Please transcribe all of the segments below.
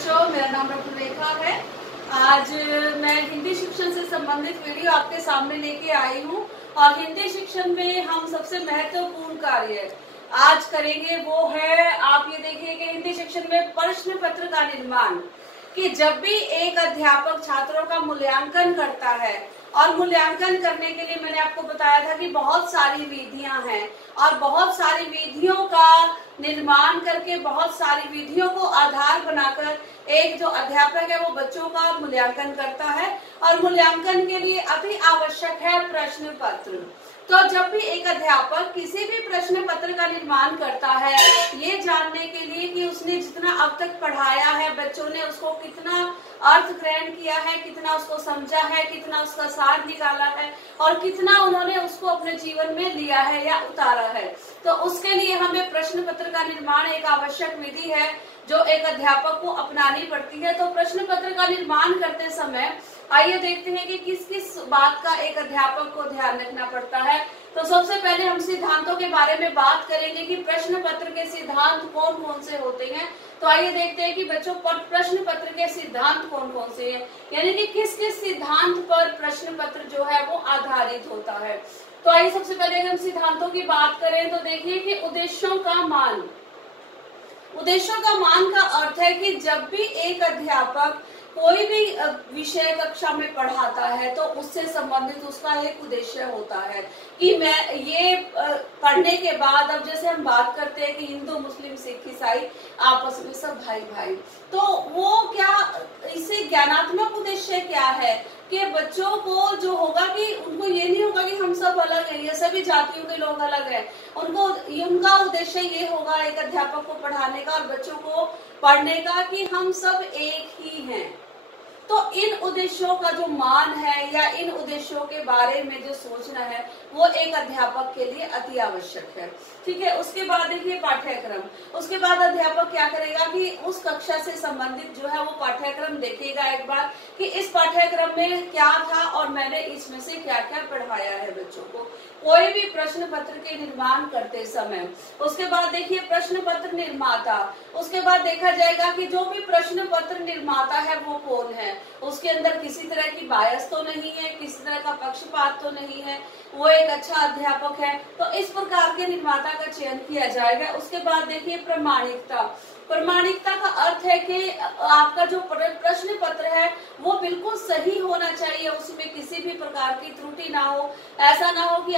बच्चों, मेरा नाम डॉक्टर रेखा है। आज मैं हिंदी शिक्षण से संबंधित वीडियो आपके सामने लेके आई हूँ और हिंदी शिक्षण में हम सबसे महत्वपूर्ण कार्य आज करेंगे वो है, आप ये देखिए कि हिंदी शिक्षण में प्रश्न पत्र का निर्माण। कि जब भी एक अध्यापक छात्रों का मूल्यांकन करता है और मूल्यांकन करने के लिए मैंने आपको बताया था कि बहुत सारी विधियां हैं और बहुत सारी विधियों का निर्माण करके, बहुत सारी विधियों को आधार बनाकर एक जो अध्यापक है वो बच्चों का मूल्यांकन करता है और मूल्यांकन के लिए अति आवश्यक है प्रश्न पत्र। तो जब भी एक अध्यापक किसी भी प्रश्न पत्र का निर्माण करता है, ये जानने के लिए कि उसने जितना अब तक पढ़ाया है, बच्चों ने उसको कितना अर्थ ग्रहण किया है, कितना उसको समझा है, कितना उसका सार निकाला है और कितना उन्होंने उसको अपने जीवन में लिया है या उतारा है, तो उसके लिए हमें प्रश्न पत्र का निर्माण एक आवश्यक विधि है जो एक अध्यापक को अपनानी पड़ती है। तो प्रश्न पत्र का निर्माण करते समय आइए देखते हैं कि किस किस बात का एक अध्यापक को ध्यान रखना पड़ता है। तो सबसे पहले हम सिद्धांतों के बारे में बात करेंगे कि प्रश्न पत्र के सिद्धांत कौन कौन से होते हैं। तो आइए देखते हैं कि बच्चों पर प्रश्न पत्र के सिद्धांत कौन कौन से हैं, यानी कि किस किस सिद्धांत पर प्रश्न पत्र जो है वो आधारित होता है। तो आइए सबसे पहले हम सिद्धांतों की बात करें तो देखिए कि उद्देश्यों का मान। उद्देश्यों का मान का अर्थ है कि जब भी एक अध्यापक कोई भी विषय कक्षा में पढ़ाता है तो उससे संबंधित उसका एक उद्देश्य होता है कि मैं ये पढ़ने के बाद, अब जैसे हम बात करते हैं कि हिंदू मुस्लिम सिख ईसाई आपस में सब भाई भाई, तो वो क्या, इसे ज्ञानात्मक उद्देश्य क्या है कि बच्चों को जो होगा कि उनको ये नहीं होगा कि हम सब अलग हैं, ये सभी जातियों के लोग अलग हैं। उनका उद्देश्य ये होगा एक अध्यापक को पढ़ाने का और बच्चों को पढ़ने का कि हम सब एक ही हैं। तो इन उद्देश्यों का जो मान है या इन उद्देश्यों के बारे में जो सोचना है वो एक अध्यापक के लिए अति आवश्यक है। ठीक है, उसके बाद देखिए पाठ्यक्रम। उसके बाद अध्यापक क्या करेगा कि उस कक्षा से संबंधित जो है वो पाठ्यक्रम देखेगा एक बार कि इस पाठ्यक्रम में क्या था और मैंने इसमें से क्या क्या पढ़ाया है बच्चों को, कोई भी प्रश्न पत्र के निर्माण करते समय। उसके बाद देखिए प्रश्न पत्र निर्माता। उसके बाद देखा जाएगा कि जो भी प्रश्न पत्र निर्माता है वो कौन है, उसके अंदर किसी तरह की बायस तो नहीं है, किसी तरह का पक्षपात तो नहीं है, वो एक अच्छा अध्यापक है। तो इस प्रकार के निर्माता का चयन किया जाएगा। उसके बाद देखिए प्रमाणिकता। प्रमाणिकता का अर्थ है कि आपका जो प्रश्न पत्र है वो बिल्कुल सही होना चाहिए, उसमें किसी भी प्रकार की त्रुटि ना हो। ऐसा ना हो कि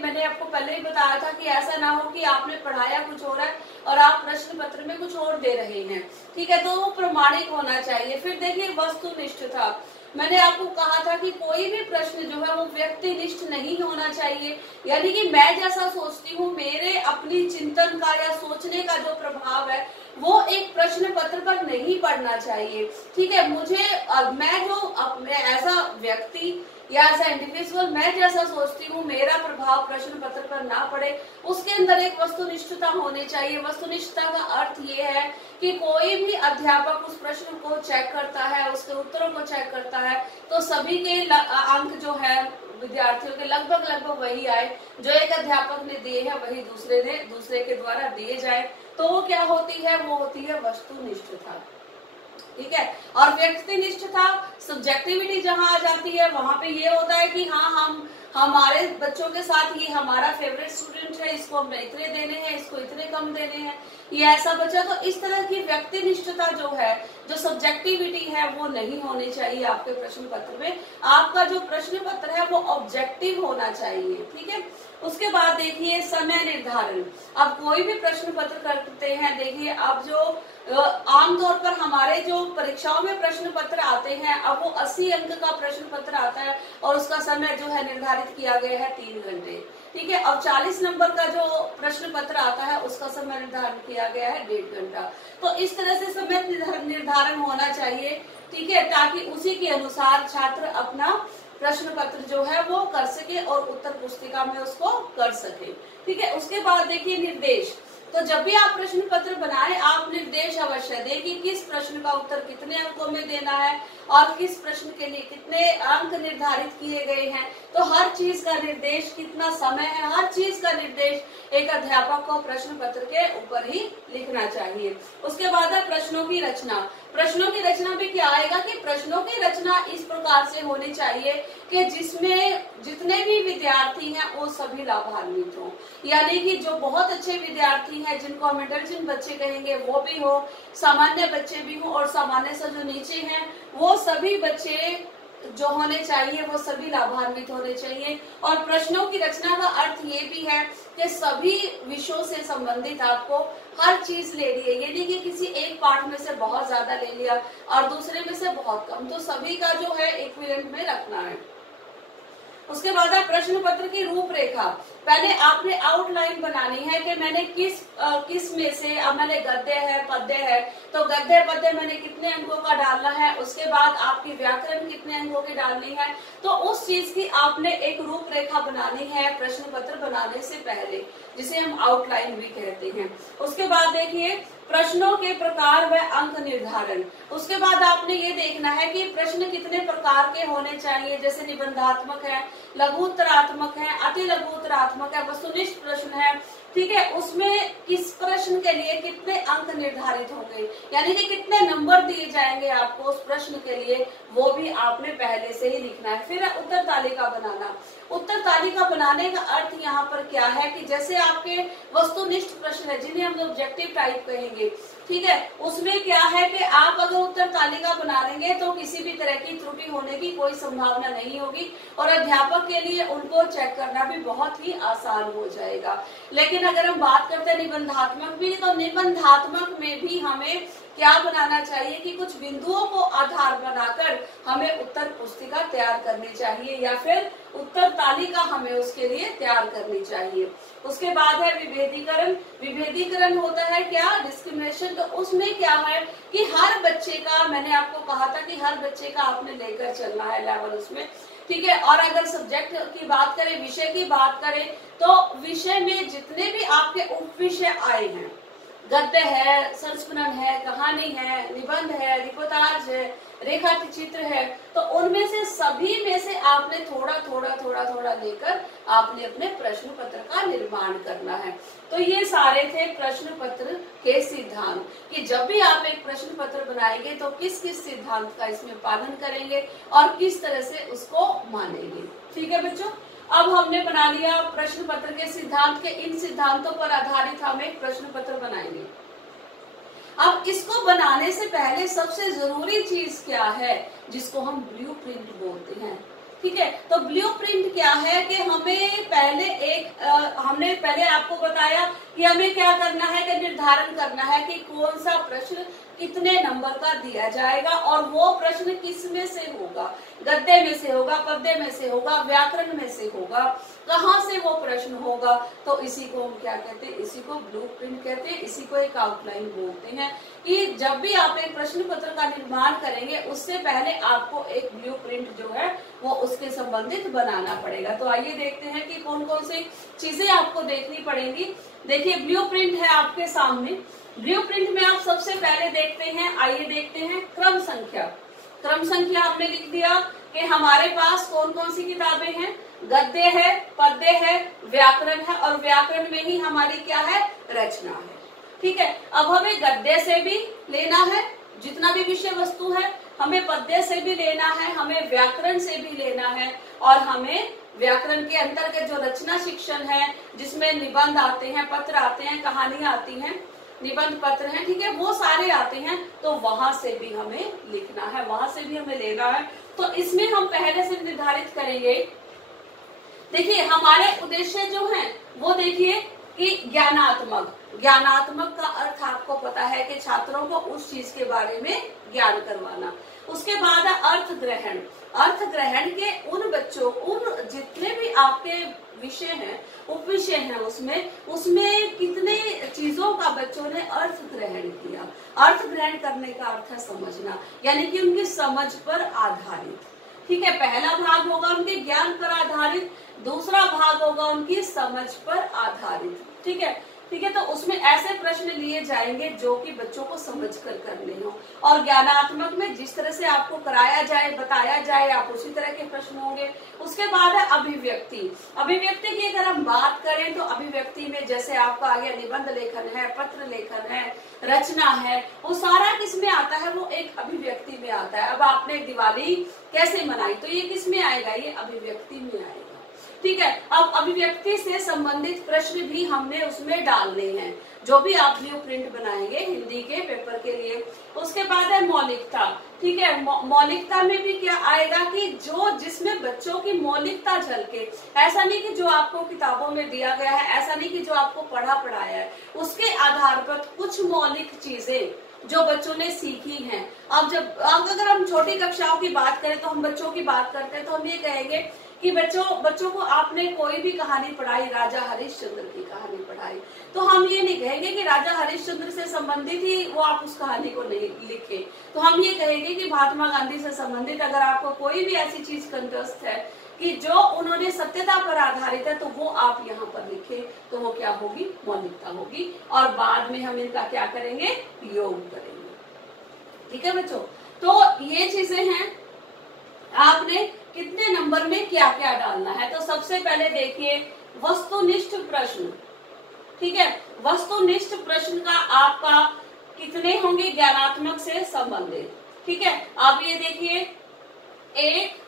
मैंने आपको पहले ही बताया था कि ऐसा ना हो कि आपने पढ़ाया कुछ और है और आप प्रश्न पत्र में कुछ और दे रहे हैं। ठीक है, तो वो प्रमाणिक होना चाहिए। फिर देखिए वस्तुनिष्ठता। मैंने आपको कहा था कि कोई भी प्रश्न जो है वो व्यक्तिनिष्ठ नहीं होना चाहिए, यानी कि मैं जैसा सोचती हूँ, मेरे अपनी चिंतन का या सोचने का जो प्रभाव है वो एक प्रश्न पत्र पर नहीं पड़ना चाहिए। ठीक है, मैं एज अ व्यक्ति या एज अ इंडिविजुअल मैं जैसा सोचती हूँ मेरा प्रभाव प्रश्न पत्र पर ना पड़े, उसके अंदर एक वस्तुनिष्ठता होनी चाहिए। वस्तुनिष्ठता का अर्थ ये है कि कोई भी अध्यापक उस प्रश्न को चेक करता है, उसके उत्तरों को चेक करता है तो सभी के अंक जो है विद्यार्थियों के लगभग वही आए, जो एक अध्यापक ने दिए हैं वही दूसरे के द्वारा दिए जाए, तो वो क्या होती है, वो होती है वस्तुनिष्ठता। ठीक है, और व्यक्तिनिष्ठता, सब्जेक्टिविटी जहां आ जाती है वहां पे ये होता है कि हाँ, हम हमारे बच्चों के साथ ये हमारा फेवरेट स्टूडेंट है, इसको हमने इतने देने हैं, इसको इतने कम देने हैं, ये ऐसा बच्चा। तो इस तरह की व्यक्तिनिष्ठता जो है, जो सब्जेक्टिविटी है वो नहीं होनी चाहिए आपके प्रश्न पत्र में। आपका जो प्रश्न पत्र है वो ऑब्जेक्टिव होना चाहिए। ठीक है, उसके बाद देखिए समय निर्धारण। अब कोई भी प्रश्न पत्र करते हैं, देखिए अब जो आमतौर पर हमारे जो परीक्षाओं में प्रश्न पत्र आते हैं, अब वो 80 अंक का प्रश्न पत्र आता है और उसका समय जो है निर्धारित किया गया है 3 घंटे। ठीक है, अब 40 नंबर का जो प्रश्न पत्र आता है उसका समय निर्धारित किया गया है 1.5 घंटा। तो इस तरह से समय निर्धारण होना चाहिए। ठीक है, ताकि उसी के अनुसार छात्र अपना प्रश्न पत्र जो है वो कर सके और उत्तर पुस्तिका में उसको कर सके। ठीक है, उसके बाद देखिए निर्देश। तो जब भी आप प्रश्न पत्र बनाएं, आप निर्देश अवश्य दें कि किस प्रश्न का उत्तर कितने अंकों में देना है और किस प्रश्न के लिए कितने अंक निर्धारित किए गए हैं। तो हर चीज का निर्देश, कितना समय है, हर चीज का निर्देश एक अध्यापक को प्रश्न पत्र के ऊपर ही लिखना चाहिए। उसके बाद है प्रश्नों की रचना। प्रश्नों की रचना में क्या आएगा कि प्रश्नों की रचना इस प्रकार से होनी चाहिए कि जिसमें जितने भी विद्यार्थी हैं वो सभी लाभान्वित हों, यानी कि जो बहुत अच्छे विद्यार्थी हैं जिनको हम इंटेलिजेंट बच्चे कहेंगे वो भी हो, सामान्य बच्चे भी हो, और सामान्य से जो नीचे हैं वो सभी बच्चे जो होने चाहिए वो सभी लाभान्वित होने चाहिए। और प्रश्नों की रचना का अर्थ ये भी है कि सभी विषयों से संबंधित आपको हर चीज ले ली है, ये नहीं कि किसी एक पार्ट में से बहुत ज्यादा ले लिया और दूसरे में से बहुत कम, तो सभी का जो है इक्विवेलेंट में रखना है। उसके बाद है प्रश्न पत्र की रूपरेखा। पहले आपने आउटलाइन बनानी है कि मैंने किस में से, अब मैंने गद्य है पद्य है, तो गद्य पद्य मैंने कितने अंकों का डालना है, उसके बाद आपकी व्याकरण कितने अंकों की डालनी है, तो उस चीज की आपने एक रूपरेखा बनानी है प्रश्न पत्र बनाने से पहले, जिसे हम आउटलाइन भी कहते हैं। उसके बाद देखिए प्रश्नों के प्रकार व अंक निर्धारण। उसके बाद आपने ये देखना है कि प्रश्न कितने प्रकार के होने चाहिए, जैसे निबंधात्मक है, लघु उत्तरात्मक है, अति लघु उत्तरात्मक है, वस्तुनिष्ठ प्रश्न है, ठीक है, उसमें किस प्रश्न के लिए कितने अंक निर्धारित होंगे, यानी कि कितने नंबर दिए जाएंगे आपको उस प्रश्न के लिए, वो भी आपने पहले से ही लिखना है। फिर उत्तर तालिका बनाना। उत्तर तालिका बनाने का अर्थ यहाँ पर क्या है कि जैसे आपके वस्तुनिष्ठ प्रश्न है जिन्हें हम ऑब्जेक्टिव टाइप कहेंगे, ठीक है, उसमें क्या है कि आप अगर उत्तर तालिका बना लेंगे तो किसी भी तरह की त्रुटि होने की कोई संभावना नहीं होगी और अध्यापक के लिए उनको चेक करना भी बहुत ही आसान हो जाएगा। लेकिन अगर हम बात करते हैं निबंधात्मक भी, तो निबंधात्मक में भी हमें क्या बनाना चाहिए कि कुछ बिंदुओं को आधार बनाकर हमें उत्तर पुस्तिका तैयार करनी चाहिए या फिर उत्तर तालिका हमें उसके लिए तैयार करनी चाहिए। उसके बाद है विभेदीकरण। विभेदीकरण होता है क्या, डिस्क्रिमिनेशन। तो उसमें क्या है कि हर बच्चे का, मैंने आपको कहा था कि हर बच्चे का आपने लेकर चलना है लेवल उसमें, ठीक है। और अगर सब्जेक्ट की बात करें, विषय की बात करें, तो विषय में जितने भी आपके उप विषय आए हैं, गद्य है, संस्मरण है, कहानी है, निबंध है, रिपोर्टाज है, रेखा चित्र है, तो उनमें से सभी में से आपने थोड़ा थोड़ा थोड़ा थोड़ा लेकर आपने अपने प्रश्न पत्र का निर्माण करना है। तो ये सारे थे प्रश्न पत्र के सिद्धांत कि जब भी आप एक प्रश्न पत्र बनाएंगे तो किस किस सिद्धांत का इसमें पालन करेंगे और किस तरह से उसको मानेंगे। ठीक है बच्चों, अब हमने बना लिया प्रश्न पत्र के सिद्धांत के, इन सिद्धांतों पर आधारित हम एक प्रश्न पत्र बनाएंगे। अब इसको बनाने से पहले सबसे जरूरी चीज क्या है, जिसको हम ब्लूप्रिंट बोलते हैं, ठीक है। तो ब्लूप्रिंट क्या है कि हमें पहले हमने पहले आपको बताया कि हमें क्या करना है कि निर्धारण करना है कि कौन सा प्रश्न कितने नंबर का दिया जाएगा और वो प्रश्न किस में से होगा, गद्य में से होगा, पद्य में से होगा, व्याकरण में से होगा, कहाँ से वो प्रश्न होगा। तो इसी को हम क्या कहते हैं, इसी को ब्लूप्रिंट कहते हैं, इसी को एक आउटलाइन बोलते हैं कि जब भी आप एक प्रश्न पत्र का निर्माण करेंगे उससे पहले आपको एक ब्लूप्रिंट जो है वो उसके संबंधित बनाना पड़ेगा। तो आइए देखते हैं कि कौन कौन सी चीजें आपको देखनी पड़ेंगी। देखिए ब्लूप्रिंट है आपके सामने। ब्लूप्रिंट में आप सबसे पहले देखते हैं, आइए देखते हैं क्रम संख्या। क्रम संख्या हमने लिख दिया कि हमारे पास कौन कौन सी किताबें हैं, गद्य है, पद्य है, व्याकरण है, और व्याकरण में ही हमारी क्या है, रचना है। ठीक है, अब हमें गद्य से भी लेना है जितना भी विषय वस्तु है, हमें पद्य से भी लेना है, हमें व्याकरण से भी लेना है, और हमें व्याकरण के अंतर्गत जो रचना शिक्षण है जिसमें निबंध आते हैं, पत्र आते हैं, कहानियां आती हैं, निबंध पत्र हैं, ठीक है, वो सारे आते हैं, तो वहां से भी हमें लिखना है, वहां से भी हमें लेना है। तो इसमें हम पहले से निर्धारित करेंगे। देखिए हमारे उद्देश्य जो हैं वो देखिए कि ज्ञानात्मक। ज्ञानात्मक का अर्थ आपको पता है कि छात्रों को उस चीज के बारे में ज्ञान करवाना। उसके बाद है अर्थ ग्रहण। अर्थ ग्रहण के उन बच्चों, उन जितने भी आपके विषय हैं, उप विषय हैं, उसमें कितने चीजों का बच्चों ने अर्थ ग्रहण किया। अर्थ ग्रहण करने का अर्थ है समझना, यानी कि उनकी समझ पर आधारित। ठीक है, पहला भाग होगा उनके ज्ञान पर आधारित, दूसरा भाग होगा उनकी समझ पर आधारित। ठीक है, ठीक है। तो उसमें ऐसे प्रश्न लिए जाएंगे जो कि बच्चों को समझ कर करने हो, और ज्ञानात्मक में जिस तरह से आपको कराया जाए, बताया जाए, आप उसी तरह के प्रश्न होंगे। उसके बाद है अभिव्यक्ति। अभिव्यक्ति की अगर हम बात करें तो अभिव्यक्ति में जैसे आपका आ गया निबंध लेखन है, पत्र लेखन है, रचना है, वो सारा किस में आता है, वो एक अभिव्यक्ति में आता है। अब आपने दिवाली कैसे मनाई, तो ये किस में आएगा, ये अभिव्यक्ति में आएगा। ठीक है। अब अभिव्यक्ति से संबंधित प्रश्न भी हमने उसमें डालने हैं, जो भी आप ब्लूप्रिंट बनाएंगे हिंदी के पेपर के लिए। उसके बाद है मौलिकता। ठीक है। मौलिकता में भी क्या आएगा कि जो जिसमें बच्चों की मौलिकता झलके, ऐसा नहीं कि जो आपको किताबों में दिया गया है, ऐसा नहीं कि जो आपको पढ़ाया है, उसके आधार पर कुछ मौलिक चीजें जो बच्चों ने सीखी हैं। अब अगर हम छोटी कक्षाओं की बात करें, तो हम बच्चों की बात करते हैं, तो हम ये कहेंगे कि बच्चों को आपने कोई भी कहानी पढ़ाई, राजा हरिश्चंद्र की कहानी पढ़ाई, तो हम ये नहीं कहेंगे कि राजा हरिश्चंद्र से संबंधित ही वो आप उस कहानी को नहीं लिखे। तो हम ये कहेंगे कि महात्मा गांधी से संबंधित अगर आपको कोई भी ऐसी चीज कंठस्थ है कि जो उन्होंने सत्यता पर आधारित है, तो वो आप यहाँ पर लिखे, तो वो क्या होगी, मौलिकता होगी। और बाद में हम इनका क्या करेंगे, योग करेंगे। ठीक है बच्चों, तो ये चीजें हैं। आपने कितने नंबर में क्या क्या डालना है, तो सबसे पहले देखिए वस्तुनिष्ठ प्रश्न। ठीक है। वस्तुनिष्ठ प्रश्न का आपका कितने होंगे, ज्ञानात्मक से संबंधित। ठीक है। अब ये देखिए 1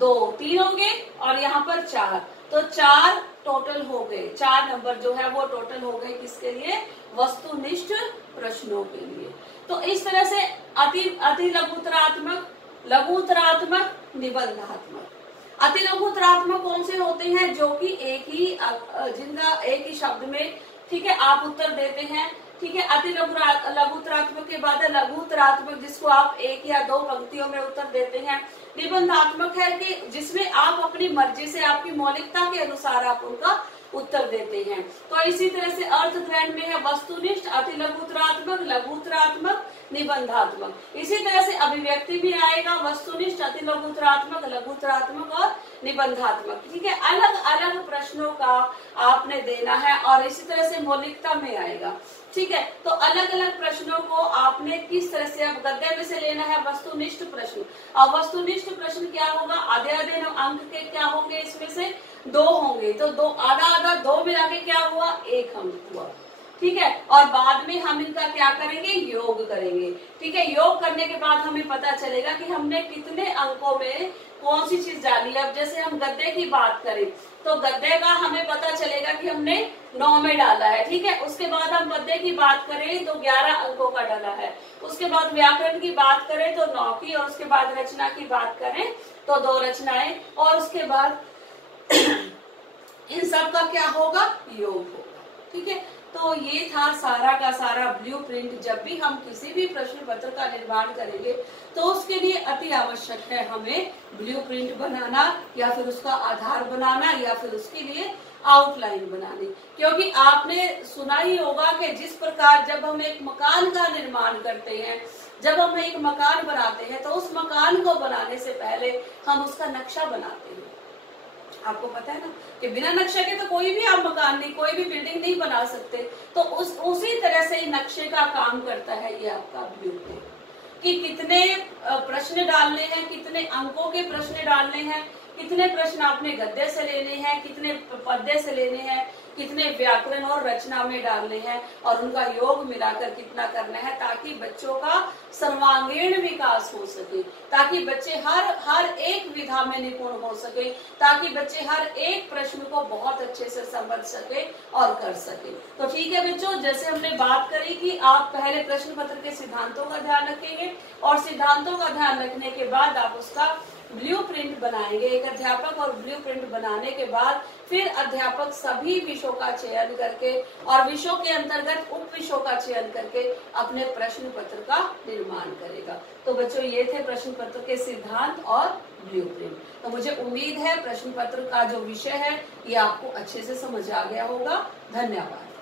2 3 होंगे और यहाँ पर 4, तो 4 टोटल हो गए। 4 नंबर जो है वो टोटल हो गए किसके लिए, वस्तुनिष्ठ प्रश्नों के लिए। तो इस तरह से अति लघुतरात्मक, लघुतरात्मक, निबंधात्मक। अति लघुतरात्मक कौन से होते हैं, जो कि जिनका एक ही शब्द में, ठीक है, आप उत्तर देते हैं। ठीक है। अति लघुतरात्मक के बाद लघुतरात्मक, जिसको आप 1 या 2 पंक्तियों में उत्तर देते हैं। निबंधात्मक है कि जिसमें आप अपनी मर्जी से, आपकी मौलिकता के अनुसार आप उनका उत्तर देते हैं। तो इसी तरह से अर्थग्रहण में है वस्तुनिष्ठ, अति लघुतरात्मक, लघुतरात्मक, निबंधात्मक। इसी तरह से अभिव्यक्ति भी आएगा वस्तुनिष्ठ, अति लघुतरात्मक, लघुतरात्मक और निबंधात्मक। ठीक है। अलग अलग प्रश्नों का आपने देना है, और इसी तरह से मौलिकता में आएगा। ठीक है। तो अलग अलग प्रश्नों को आपने किस तरह से, अब गद्य में से लेना है वस्तुनिष्ठ प्रश्न। अब वस्तुनिष्ठ प्रश्न क्या होगा, आधे आधे अंक के क्या होंगे, इसमें से 2 होंगे, तो 2 आधा आधा 2 मिला के क्या हुआ, 1 अंक हुआ। ठीक है। और बाद में हम इनका क्या करेंगे, योग करेंगे। ठीक है। योग करने के बाद हमें पता चलेगा कि हमने कितने अंकों में कौन सी चीज डाली है। अब जैसे हम गद्य की बात करें, तो गद्य का हमें पता चलेगा कि हमने 9 में डाला है। ठीक है। उसके बाद हम पद्य की बात करें तो 11 अंकों का डाला है। उसके बाद व्याकरण की बात करें तो 9 की, और उसके बाद रचना की बात करें तो 2 रचनाएं, और उसके बाद इन सब का क्या होगा, योग होगा। ठीक है। तो ये था सारा का सारा ब्लूप्रिंट। जब भी हम किसी भी प्रश्न पत्र का निर्माण करेंगे, तो उसके लिए अति आवश्यक है हमें ब्लूप्रिंट बनाना, या फिर उसका आधार बनाना, या फिर उसके लिए आउटलाइन बनानी। क्योंकि आपने सुना ही होगा कि जिस प्रकार जब हम एक मकान का निर्माण करते हैं, जब हम एक मकान बनाते हैं, तो उस मकान को बनाने से पहले हम उसका नक्शा बनाते हैं। आपको पता है ना कि बिना नक्शे के तो कोई भी आप मकान नहीं, कोई भी बिल्डिंग नहीं बना सकते। तो उसी तरह से नक्शे का काम करता है ये आपका ब्लूप्रिंट, कि कितने प्रश्न डालने हैं, कितने अंकों के प्रश्न डालने हैं, कितने प्रश्न आपने गद्य से लेने हैं, कितने पद्य से लेने हैं, कितने व्याकरण और रचना में डालने हैं, और उनका योग मिलाकर कितना करना है, ताकि बच्चों का सर्वांगीण विकास हो सके, ताकि बच्चे हर एक विधा में निपुण हो सके, ताकि बच्चे हर एक प्रश्न को बहुत अच्छे से समझ सके और कर सके। तो ठीक है बच्चों, जैसे हमने बात करी कि आप पहले प्रश्न पत्र के सिद्धांतों का ध्यान रखेंगे, और सिद्धांतों का ध्यान रखने के बाद आप उसका ब्लूप्रिंट बनाएंगे एक अध्यापक, और ब्लूप्रिंट बनाने के बाद फिर अध्यापक सभी विषयों का चयन करके, और विषयों के अंतर्गत उप विषयों का चयन करके अपने प्रश्न पत्र का निर्माण करेगा। तो बच्चों ये थे प्रश्न पत्र के सिद्धांत और ब्लूप्रिंट। तो मुझे उम्मीद है प्रश्न पत्र का जो विषय है ये आपको अच्छे से समझ आ गया होगा। धन्यवाद।